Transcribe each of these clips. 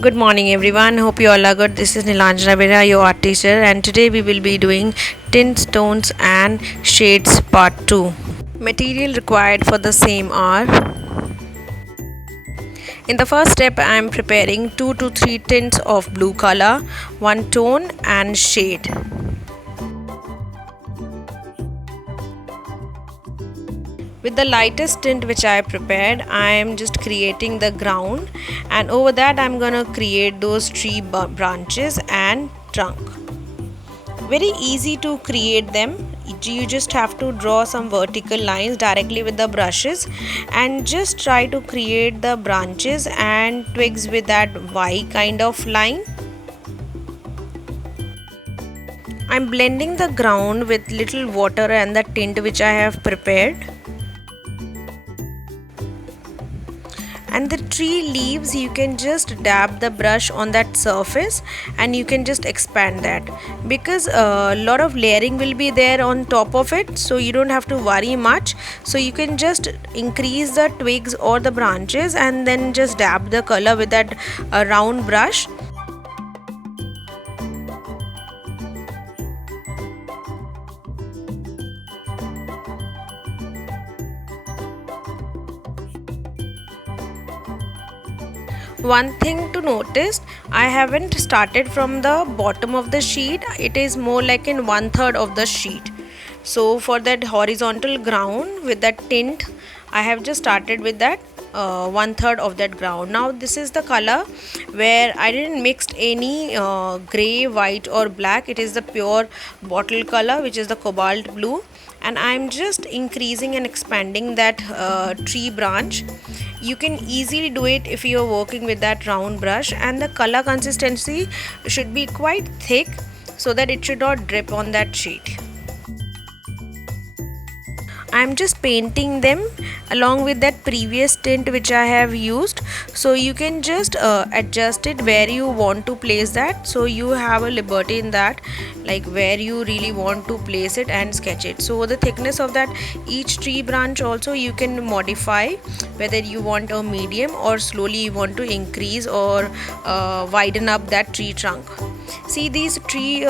Good morning, everyone. Hope you all are good. This is Nilanjana Bera, your art teacher, and today we will be doing tints, tones, and shades part 2. Material required for the same are: in the first step, I am preparing 2 to 3 tints of blue color, one tone, and shade. With the lightest tint which I prepared, I am just creating the ground, and over that, I'm gonna create those tree branches and trunk. Very easy to create them. You just have to draw some vertical lines directly with the brushes and just try to create the branches and twigs with that Y kind of line. I'm blending the ground with little water and the tint which I have prepared. And the tree leaves, you can just dab the brush on that surface and you can just expand that, because a lot of layering will be there on top of it, so you don't have to worry much. So you can just increase the twigs or the branches and then just dab the color with that round brush. One thing to notice, I haven't started from the bottom of the sheet, it is more like in 1/3 of the sheet. So for that horizontal ground with that tint, I have just started with that 1/3 of that ground. Now this is the color where I didn't mix any gray, white or black. It is the pure bottle color, which is the cobalt blue, and I'm just increasing and expanding that tree branch. You can easily do it if you are working with that round brush, and the color consistency should be quite thick so that it should not drip on that sheet. I'm just painting them along with that previous tint which I have used, so you can just adjust it where you want to place that, so you have a liberty in that, like where you really want to place it and sketch it. So the thickness of that each tree branch also you can modify, whether you want a medium or slowly you want to increase or widen up that tree trunk. See these tree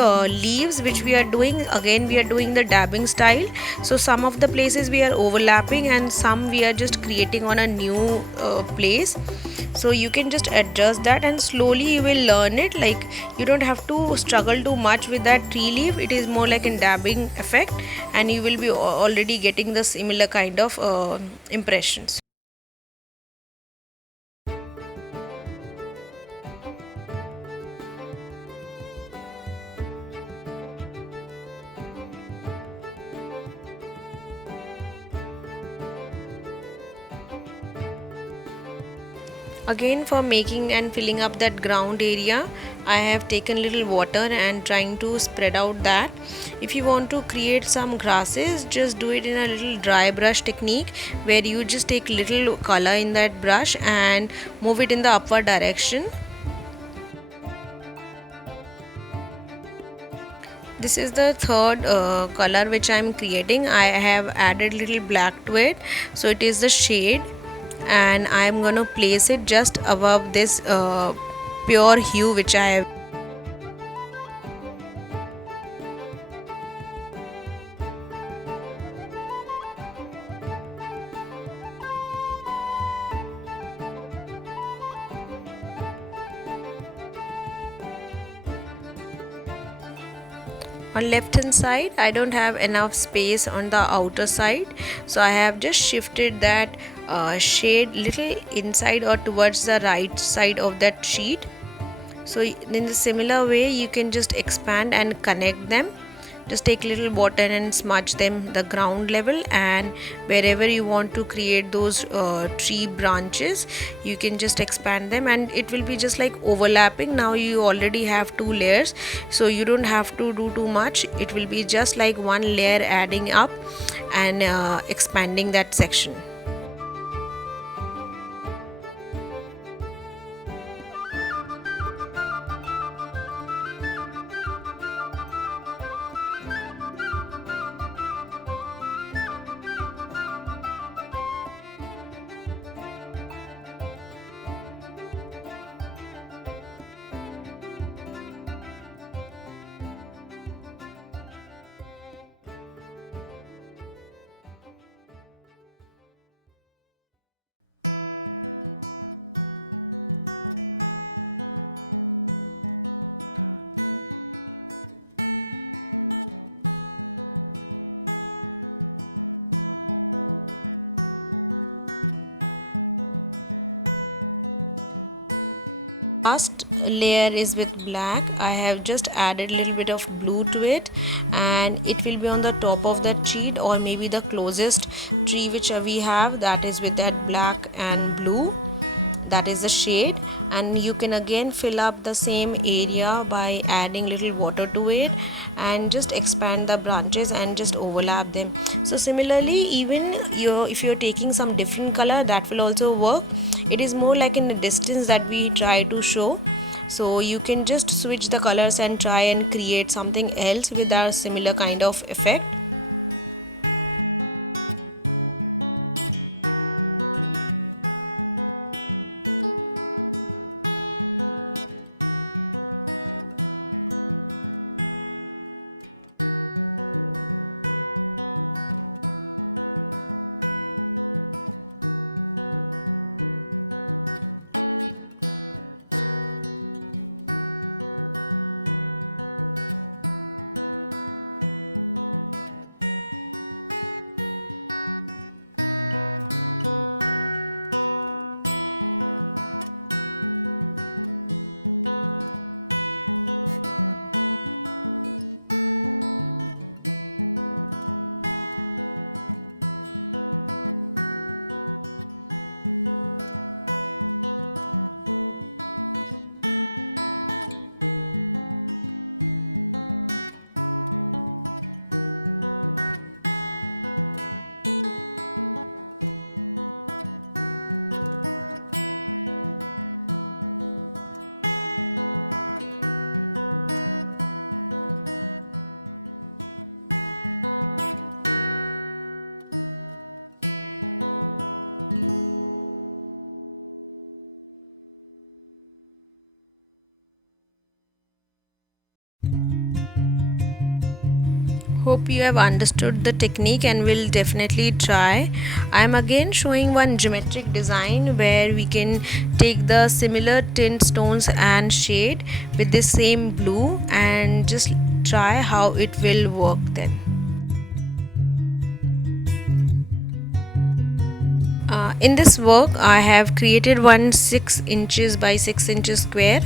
leaves which we are doing, again we are doing the dabbing style. So some of the places we are overlapping and some we are just creating on a new place. So you can just adjust that and slowly you will learn it. Like you don't have to struggle too much with that tree leaf, it is more like a dabbing effect, and you will be already getting the similar kind of impressions. Again, for making and filling up that ground area, I have taken little water and trying to spread out that. If you want to create some grasses, just do it in a little dry brush technique, where you just take little color in that brush and move it in the upward direction. This is the third color which I am creating. I have added little black to it, so it is the shade, and I am going to place it just above this pure hue which I have. On left hand side, I don't have enough space on the outer side, so I have just shifted that shade little inside or towards the right side of that sheet. So in the similar way you can just expand and connect them. Just take little water and smudge them the ground level, and wherever you want to create those tree branches, you can just expand them and it will be just like overlapping. Now you already have two layers, so you don't have to do too much. It will be just like one layer adding up and expanding that section. Last layer is with black. I have just added a little bit of blue to it, and it will be on the top of that sheet, or maybe the closest tree which we have, that is with that black and blue, that is the shade. And you can again fill up the same area by adding little water to it, and just expand the branches and just overlap them. So similarly, even if you're taking some different color, that will also work. It is more like in the distance that we try to show, so you can just switch the colors and try and create something else with a similar kind of effect. Hope you have understood the technique and will definitely try. I am again showing one geometric design where we can take the similar tint stones and shade with the same blue and just try how it will work then. In this work I have created one 6 inches by 6 inches square,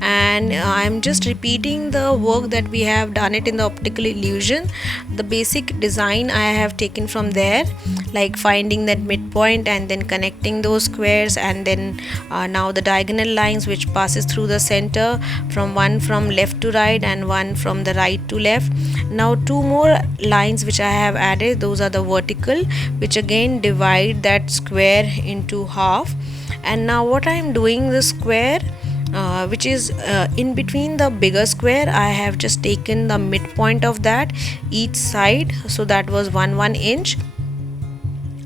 and I am just repeating the work that we have done it in the optical illusion. The basic design I have taken from there, like finding that midpoint and then connecting those squares, and then now the diagonal lines which passes through the center, from one from left to right and one from the right to left. Now 2 more lines which I have added, those are the vertical, which again divide that square into half. And now what I am doing, the square which is in between the bigger square, I have just taken the midpoint of that each side, so that was 1 inch,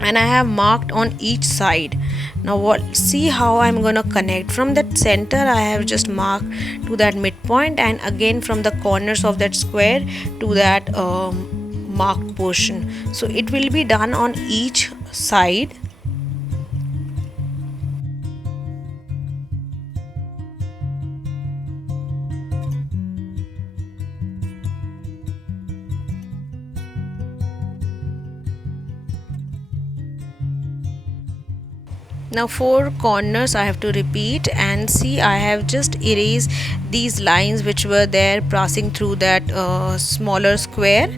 and I have marked on each side. Now see how I'm gonna connect from that center. I have just marked to that midpoint, and again from the corners of that square to that marked portion. So it will be done on each side. Now 4 corners I have to repeat, and see I have just erased these lines which were there passing through that smaller square.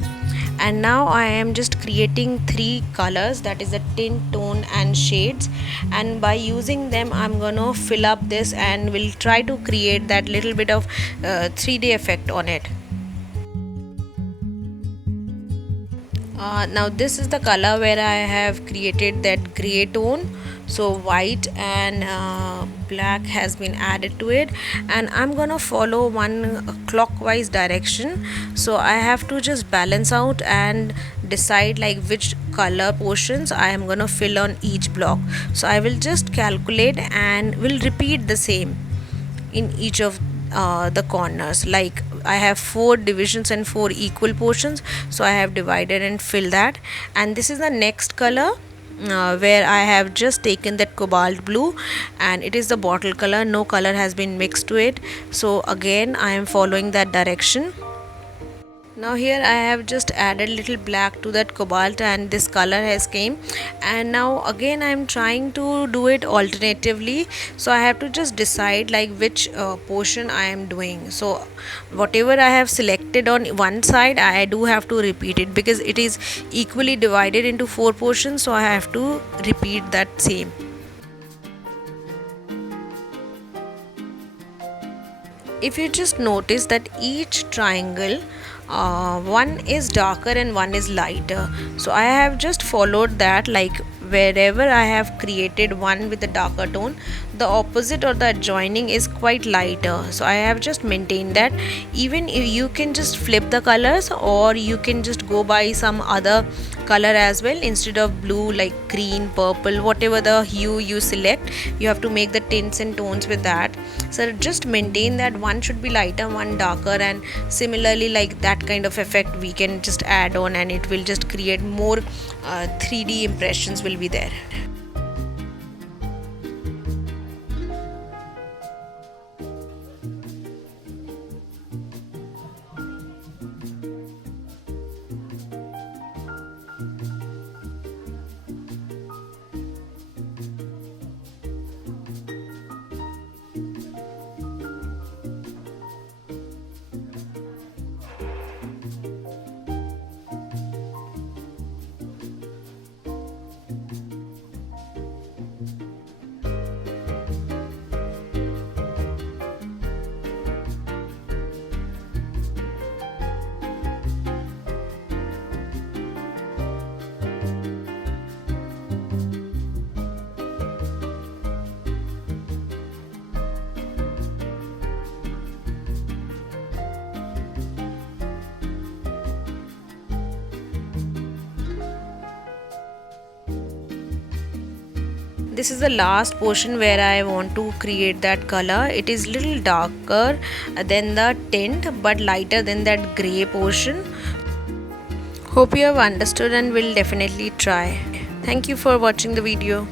And now I am just creating 3 colors, that is the tint, tone and shades, and by using them I'm gonna fill up this and will try to create that little bit of 3D effect on it. Now this is the color where I have created that gray tone, so white and black has been added to it, and I'm gonna follow one clockwise direction. So I have to just balance out and decide like which color portions I am gonna fill on each block. So I will just calculate and will repeat the same in each of the corners. Like I have 4 divisions and 4 equal portions, so I have divided and filled that. And this is the next color where I have just taken that cobalt blue, and it is the bottle color, no color has been mixed to it. So again I am following that direction. Now here I have just added little black to that cobalt and this color has came, and now again I am trying to do it alternatively, so I have to just decide like which portion I am doing. So whatever I have selected on one side, I do have to repeat it because it is equally divided into four portions, so I have to repeat that same. If you just notice that each triangle, one is darker and one is lighter, so I have just followed that, like wherever I have created one with a darker tone, the opposite or the adjoining is quite lighter, so I have just maintained that. Even if you can just flip the colors, or you can just go by some other color as well, instead of blue like green, purple, whatever the hue you select, you have to make the tints and tones with that. So just maintain that one should be lighter, one darker, and similarly like that kind of effect we can just add on, and it will just create more 3D impressions will be there. This is the last portion where I want to create that color. It is little darker than the tint but lighter than that gray portion. Hope you have understood and will definitely try. Thank you for watching the video.